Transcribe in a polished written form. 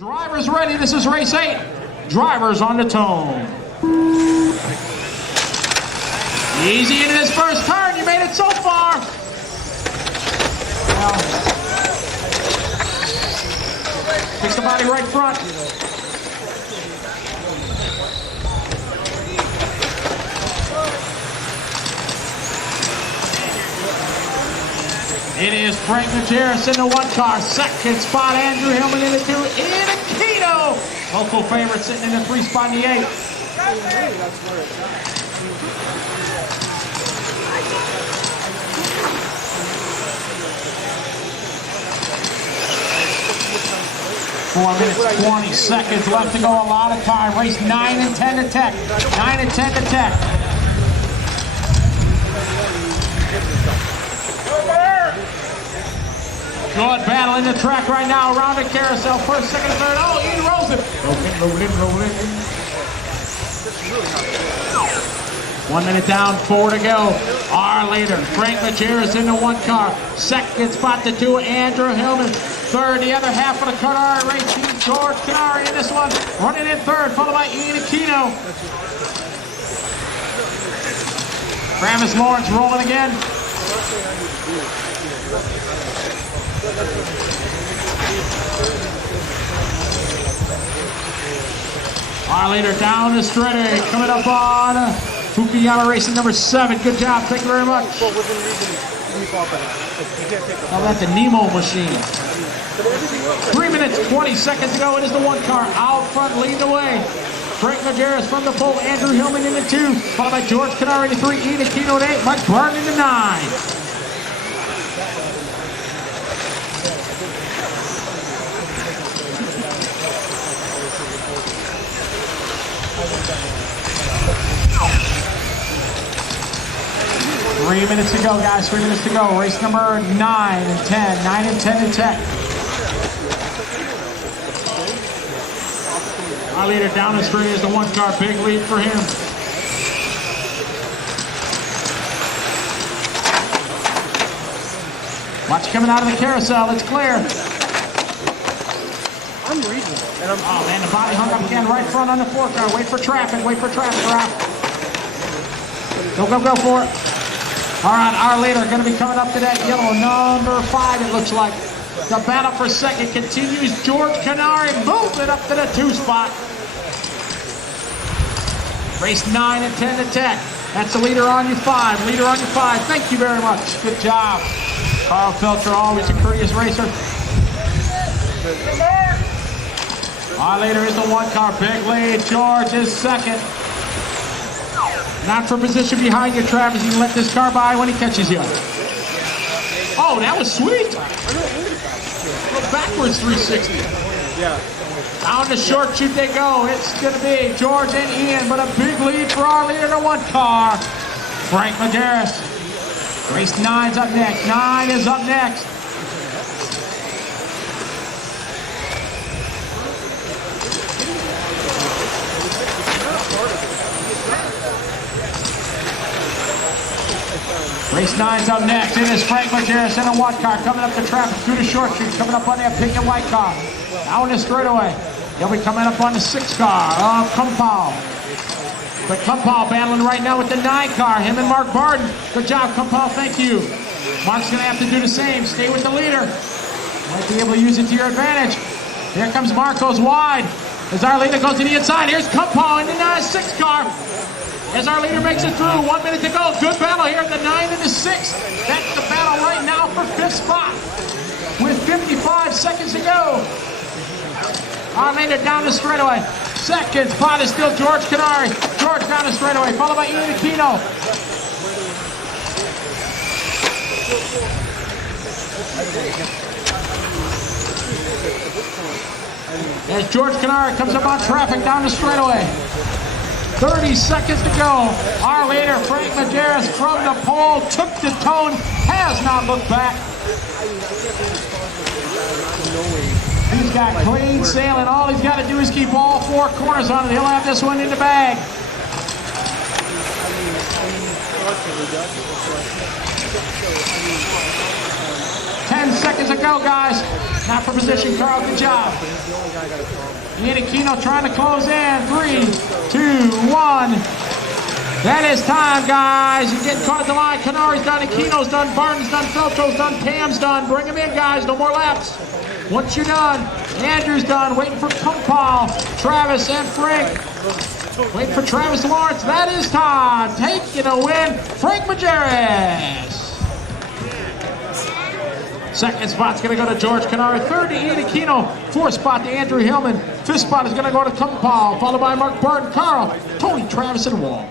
Drivers ready. This is race 8. Drivers on the tone. Easy into this first turn. You made it so far. Now, fix the body right front. It is Frank Majerus in the 1 car. Second spot, Andrew Hillman in the 2. In a Keno. Local favorite sitting in the 3 spot in the 8. 4 minutes, 20 seconds left to go. A lot of time. Race 9 and 10 to Tech. 9 and 10 to Tech. Good battle in the track right now around the carousel. First, second, third. Oh, Ian rolls it. Rolling. 1 minute down, 4 to go. Our leader, Frank Majerus in the 1 car. Second spot to 2, Andrew Hillman. Third, the other half of the Canary race team, George Canary in this one. Running in third, followed by Ian Aquino. Travis Lawrence rolling again. Our leader down the stretch, coming up on Fukuyama Racing number 7. Good job, thank you very much. Now that's the Nemo machine. 3 minutes, 20 seconds to go. It is the 1 car out front, leading the way. Frank Majerus from the pole, Andrew Hillman in the 2, followed by George Canary in the 3, Ian Aquino in 8, Mike Barton in the 9. Three minutes to go, guys. 3 minutes to go. Race number 9 and 10. 9 and 10 to Tech. Our leader down the street is the 1 car. Big lead for him. Watch coming out of the carousel. It's clear. I'm reading it. Oh, man, the body hung up again right front on the 4 car. Wait for traffic. Wait for traffic, Rob. Go for it. All right, our leader going to be coming up to that yellow number 5, it looks like. The battle for second continues. George Canary moving up to the 2 spot. Race 9 and 10 to Tech. That's the leader on your 5. Leader on your 5. Thank you very much. Good job. Carl Felcher, always a courteous racer. Our leader is the 1 car. Big lead. George is second. Not for position behind you, Travis. You can let this car by when he catches you. Oh, that was sweet. Go backwards 360. Yeah. Down the short chute they go. It's going to be George and Ian, but a big lead for our leader in the 1 car. Frank Majerus. Race 9's up next. 9 is up next. Race 9's up next. It is Frank Majerus in a 1 car coming up the traffic through the short chute, coming up on that pink and white car. Down the straightaway. He'll be coming up on the 6 car of Kumpal. But Kumpal battling right now with the 9 car. Him and Mark Barton. Good job, Kumpal. Thank you. Mark's going to have to do the same. Stay with the leader. Might be able to use it to your advantage. Here comes Mark, goes wide. As our leader goes to the inside, here's Kumpal in the 6 car. As our leader makes it through, 1 minute to go. Good battle here at the 9 and the 6. That's the battle right now for 5th spot. With 55 seconds to go. Our leader down the straightaway. Second spot is still George Canary. George down the straightaway, followed by Ian Aquino. As George Canary comes up on traffic down the straightaway. 30 seconds to go. Our leader, Frank Majerus, from the pole, took the tone, has not looked back. He's got clean sailing. All he's got to do is keep all 4 corners on it. He'll have this one in the bag. 10 seconds to go, guys. Not for position, Carl. Good job. Ian Aquino trying to close in. 3, 2, 1. That is time, guys. You're getting caught at the line. Canari's done. Aquino's done. Barton's done. Felto's done. Tam's done. Bring him in, guys. No more laps. Once you're done, Andrew's done. Waiting for Kumpal, Travis, and Frank. Waiting for Travis Lawrence. That is time. Taking a win, Frank Majerus. Second spot's going to go to George Canari. Third to Ian Aquino. Fourth spot to Andrew Hillman. Fifth spot is going to go to Kumpal, followed by Mark Barton, Carl, Tony, Travis, and Wall.